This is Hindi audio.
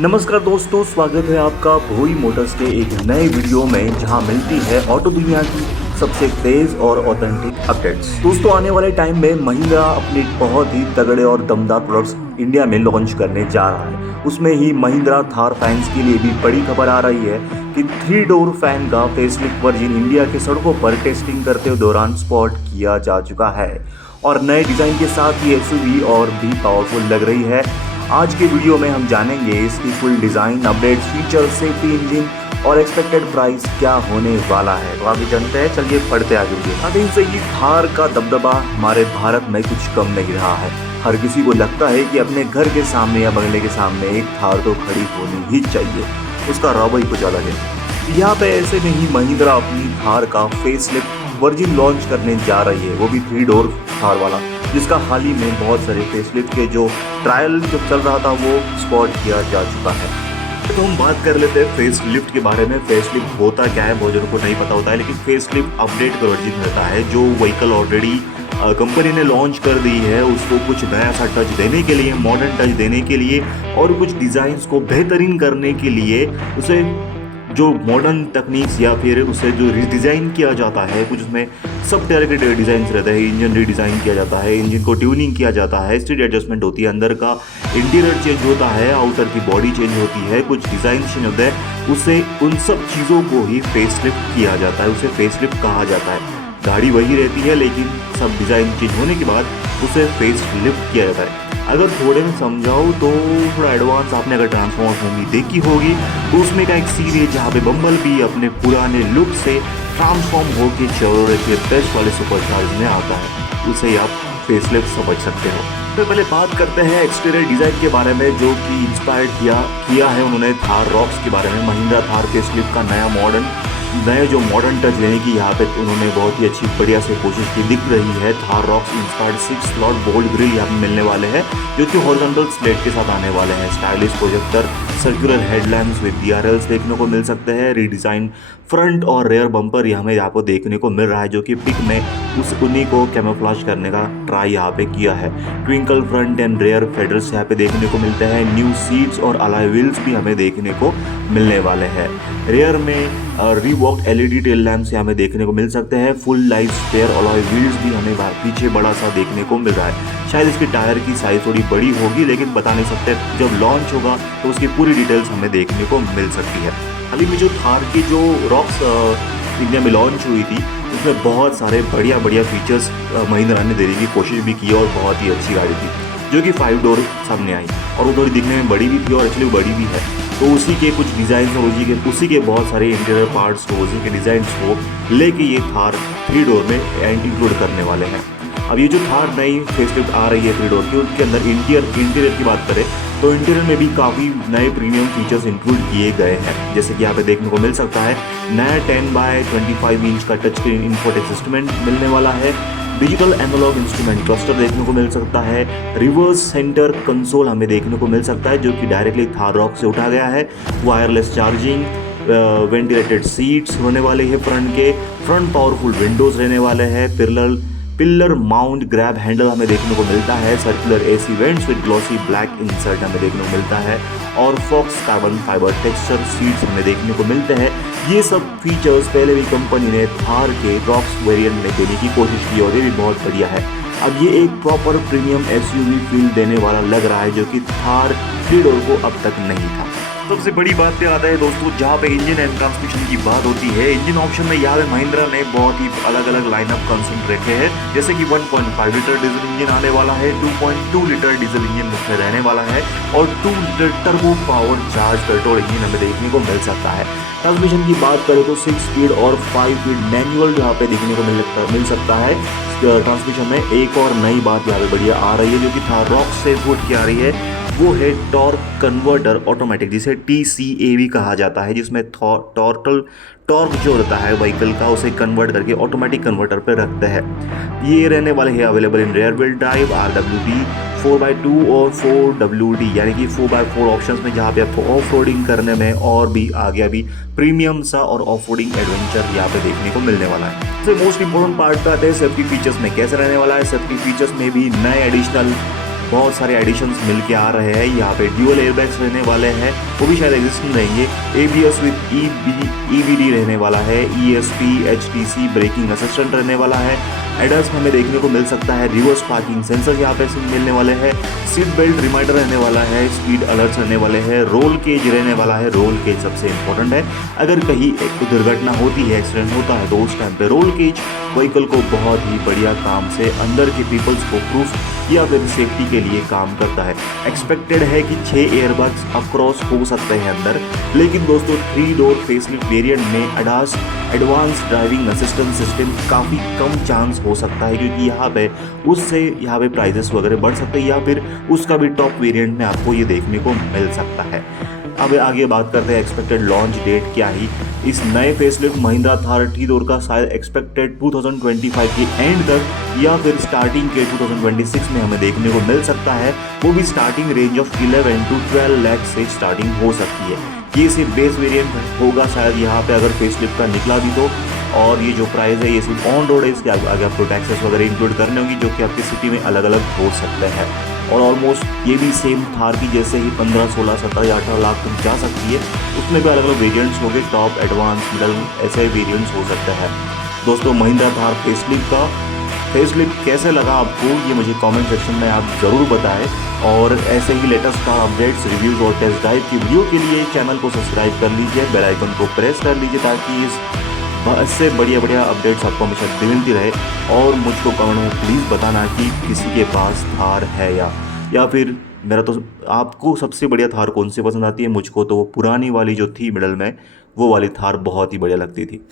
नमस्कार दोस्तों, स्वागत है आपका भोई मोटर्स के एक नए वीडियो में जहां मिलती है ऑटो दुनिया की सबसे तेज और ऑथेंटिक अपडेट्स। दोस्तों, आने वाले टाइम में महिंद्रा अपने बहुत ही तगड़े और दमदार प्रोडक्ट्स इंडिया में लॉन्च करने जा रहा है। उसमें ही महिंद्रा थार फैंस के लिए भी बड़ी खबर आ रही है कि 3 डोर फैन का फेसलिफ्ट वर्जन इंडिया के सड़कों पर टेस्टिंग करते दौरान स्पॉट किया जा चुका है और नए डिजाइन के साथ ये एसयूवी और भी पावरफुल लग रही है। आज के वीडियो में हम जानेंगे इसकी full design, updates, feature, safety, engine और एक्सपेक्टेड प्राइस क्या होने वाला है। तो आगे जानते हैं, चलिए पढ़ते आगे वीडियो। अभी से ही थार का दबदबा हमारे भारत में कुछ कम नहीं रहा है। हर किसी को लगता है कि अपने घर के सामने या बंगले के सामने एक थार तो खड़ी होनी ही चाहिए, उसका रौब ही कुछ अलग है। यहाँ पे ऐसे में ही महिंद्रा अपनी थार का फेसलिफ्ट वर्जन लॉन्च करने जा रही है, वो भी 3 डोर थार वाला, जिसका हाल ही में बहुत सारे फेसलिफ्ट के जो ट्रायल जब चल रहा था वो स्पॉट किया जा चुका है। तो हम बात कर लेते हैं फेसलिफ्ट के बारे में। फेसलिफ्ट होता क्या है बहुत जनों को नहीं पता होता है, लेकिन फेसलिफ्ट अपडेट का वर्जन रहता है। जो व्हीकल ऑलरेडी कंपनी ने लॉन्च कर दी है उसको कुछ नया सा टच देने के लिए, मॉडर्न टच देने के लिए और कुछ डिज़ाइंस को बेहतरीन करने के लिए उसे जो मॉडर्न तकनीक्स या फिर उसे जो रिडिज़ाइन किया जाता है, कुछ उसमें सब तरह के डिज़ाइन रहते हैं। इंजन रिडिज़ाइन किया जाता है, इंजन को ट्यूनिंग किया जाता है, स्टीट एडजस्टमेंट होती है, अंदर का इंटीरियर चेंज होता है, आउटर की बॉडी चेंज होती है, कुछ डिज़ाइन चेंज होता है। उसे उन सब चीज़ों को ही फेसलिफ्ट किया जाता है, उसे फेसलिफ्ट कहा जाता है। गाड़ी वही रहती है लेकिन सब डिज़ाइन चेंज होने के बाद उसे फेसलिफ्ट किया जाता है। अगर थोड़े में समझाऊँ तो थोड़ा एडवांस, आपने अगर ट्रांसफॉर्मर मूवी देखी होगी तो उसमें का एक सीन है जहाँ पे बम्बल भी अपने पुराने लुक से ट्रांसफॉर्म होकर चेवरोलेट के बेस्ट वाले सुपरचार्ज में आता है, उसे आप फेसलिफ्ट समझ सकते हो। तो पहले बात करते हैं एक्सटीरियर डिज़ाइन के बारे में, जो कि इंस्पायर्ड किया है उन्होंने थार रॉक्स के बारे में। महिंद्रा थार फेसलिफ्ट का नया जो मॉडर्न टच देने की यहाँ पे उन्होंने बहुत ही अच्छी बढ़िया से कोशिश की दिख रही है। Thar Roxx inspired 6 slot bold grille यहाँ पे मिलने वाले हैं, जो कि हॉरिजॉन्टल स्लेट के साथ आने वाले हैं। Stylish projector, circular headlamps with DRLs देखने को मिल सकते हैं। रीडिज़ाइन फ्रंट और रेयर बम्पर यहाँ में आपको देखने को मिल रहा है, जो कि पिक में उन्हीं को कैमोफ्लेज करने का ट्राई यहाँ पे किया है। Twinkle front end rare faders यहाँ पे देखने को मिलते हैं। न्यू सीट्स और अलॉय व्हील्स भी हमें देखने को मिलने वाले हैं। रेयर में रीवॉक्ड LED टेल लैम्प्स हमें देखने को मिल सकते हैं। Full life spare alloy wheels भी हमें पीछे बड़ा सा देखने को मिल रहा है। शायद इसके टायर की साइज थोड़ी बड़ी होगी, लेकिन बता नहीं सकते, जब लॉन्च होगा तो उसकी पूरी डिटेल्स हमें देखने को मिल सकती है। हाल ही में जो थार की जो रॉक्स इंडिया में लॉन्च हुई थी उसमें बहुत सारे बढ़िया फीचर्स महिंद्रा ने देने की कोशिश भी की और बहुत ही अच्छी गाड़ी थी, जो कि 5 डोर सामने आई और वो थोड़ी दिखने में बड़ी भी थी और एक्चुअली बड़ी भी है। तो उसी के कुछ डिज़ाइन और उसी के बहुत सारे इंटीरियर पार्ट्स को, उसी के डिज़ाइंस को लेके ये थार 3 डोर में इंक्लूड करने वाले हैं। अब ये जो थार नई फेसलिफ्ट आ रही है 3 डोर की, उसके अंदर इंटीरियर की बात करें तो इंटीरियर में भी काफ़ी नए प्रीमियम फीचर्स इंक्लूड किए गए हैं। जैसे कि यहाँ पे देखने को मिल सकता है नया 10x25 इंच का टच स्क्रीन इंफोटेक मिलने वाला है। डिजिटल एनालॉग इंस्ट्रूमेंट क्लस्टर देखने को मिल सकता है। रिवर्स सेंटर कंसोल हमें देखने को मिल सकता है, जो कि डायरेक्टली थार रॉक से उठा गया है। वायरलेस चार्जिंग, वेंटिलेटेड सीट्स होने वाले हैं फ्रंट पावरफुल विंडोज़ रहने वाले हैं। पिलर माउंट ग्रैब हैंडल हमें देखने को मिलता है। Circular AC vents with glossy black insert हमें देखने को मिलता है और faux carbon fibre texture seats हमें देखने को मिलते हैं। ये सब फीचर्स पहले भी कंपनी ने थार के रॉक्स वेरिएंट में देने की कोशिश की और ये भी बहुत बढ़िया है। अब ये एक प्रॉपर प्रीमियम SUV फील देने वाला लग रहा है, जो कि थार 3 डोर को अब तक नहीं था। सबसे बड़ी बात पे आता है दोस्तों, जहाँ पे इंजन एंड ट्रांसमिशन की बात होती है। इंजन ऑप्शन में यहाँ पे महिंद्रा ने बहुत ही अलग लाइनअप कंसेप्ट रखे हैं, जैसे कि 1.5 लीटर डीजल इंजन आने वाला है, 2.2 लीटर डीजल इंजन उसमें रहने वाला है और 2 litre turbo power charge petrol engine हमें देखने को मिल सकता है। ट्रांसमिशन की बात करें तो 6 स्पीड और 5 स्पीड मैनुअल यहाँ पे देखने को मिल सकता है। ट्रांसमिशन में एक और नई बात यहाँ पे बढ़िया आ रही है, जो कि थार रॉक से फुट की आ रही है, वो है टॉर्क कन्वर्टर ऑटोमेटिक, जिसे TCA भी कहा जाता है, जिसमें टॉर्क जो रहता है व्हीकल का उसे कन्वर्ट करके ऑटोमेटिक कन्वर्टर पे रखते हैं। ये रहने वाले हैं available in rear wheel drive, RWD, 4x2 और 4WD, यानी कि 4x4 ऑप्शंस में, जहाँ पे आपको ऑफ रोडिंग करने में और भी आगे अभी प्रीमियम सा और ऑफ रोडिंग एडवेंचर यहाँ पे देखने को मिलने वाला है। सबसे मोस्ट इंपॉर्टेंट पार्ट का है सेफ्टी फीचर्स में कैसे रहने वाला है। सेफ्टी फीचर्स में भी नए एडिशनल बहुत सारे एडिशंस मिल के आ रहे हैं। यहाँ पे ड्यूअल एयरबैग्स रहने वाले हैं, वो भी शायद एग्जिस्टिंग रहेंगे। ABS विद EVD रहने वाला है। ESP HTC ब्रेकिंग असिस्टेंट रहने वाला है। एडस में हमें देखने को मिल सकता है। रिवर्स पार्किंग सेंसर यहाँ पे मिलने वाले हैं। सीट बेल्ट रिमाइंडर रहने वाला है। स्पीड अलर्ट्स रहने वाले हैं। रोल केज रहने वाला है। रोल केज सबसे इंपॉर्टेंट है। अगर कहीं एक दुर्घटना होती है, एक्सीडेंट होता है, तो उस टाइम पे रोल केज व्हीकल को बहुत ही बढ़िया काम से अंदर के पीपल्स को प्रूफ या फिर सेफ्टी के लिए काम करता है। एक्सपेक्टेड है कि 6 एयरबैग्स अक्रॉस हो सकते हैं अंदर, लेकिन दोस्तों 3 डोर फेसलिफ्ट वेरिएंट में ADAS advance driving assistance system काफ़ी कम चांस हो सकता है, क्योंकि यहाँ पे प्राइजेस वगैरह बढ़ सकते हैं, या फिर उसका भी टॉप वेरिएंट में आपको ये देखने को मिल सकता है। अब आगे बात करते हैं एक्सपेक्टेड लॉन्च डेट क्या ही। इस नए फेसलिफ्ट महिंद्रा थार T-Door का शायद एक्सपेक्टेड 2025 के एंड तक या फिर स्टार्टिंग के 2026 में हमें देखने को मिल सकता है। वो भी starting range of 11 to 12 lakh से स्टार्टिंग हो सकती है। ये सिर्फ बेस वेरिएंट होगा शायद यहाँ पे, अगर फेसलिफ्ट का निकला भी तो। और ये जो प्राइस है ये सिर्फ ऑन रोड है, इसके आगे आपको टैक्सेस वगैरह इंक्लूड करने होंगी, जो कि आपकी सिटी में अलग अलग हो सकते हैं। और ऑलमोस्ट ये भी सेम थार की जैसे ही 15, 16, 17 या 18 लाख तक जा सकती है। उसमें भी अलग अलग वेरिएंट्स होंगे, टॉप, एडवांस, मिडल, ऐसे वेरिएंट्स हो सकते हैं। दोस्तों महिंद्रा थार फेसलिफ्ट कैसे लगा आपको, ये मुझे कमेंट सेक्शन में आप ज़रूर बताएं। और ऐसे ही लेटेस्ट कार अपडेट्स, रिव्यूज़ और टेस्ट ड्राइव की वीडियो के लिए चैनल को सब्सक्राइब कर लीजिए, बेल आइकन को प्रेस कर लीजिए, ताकि इससे बढ़िया अपडेट्स आपको हमेशा मिलती रहे। और मुझको कमेंट में प्लीज़ बताना कि किसी के पास थार है या फिर मेरा तो आपको सबसे बढ़िया थार कौन सी पसंद आती है। मुझको तो वो पुरानी वाली जो थी मिडल में, वो वाली थार बहुत ही बढ़िया लगती थी।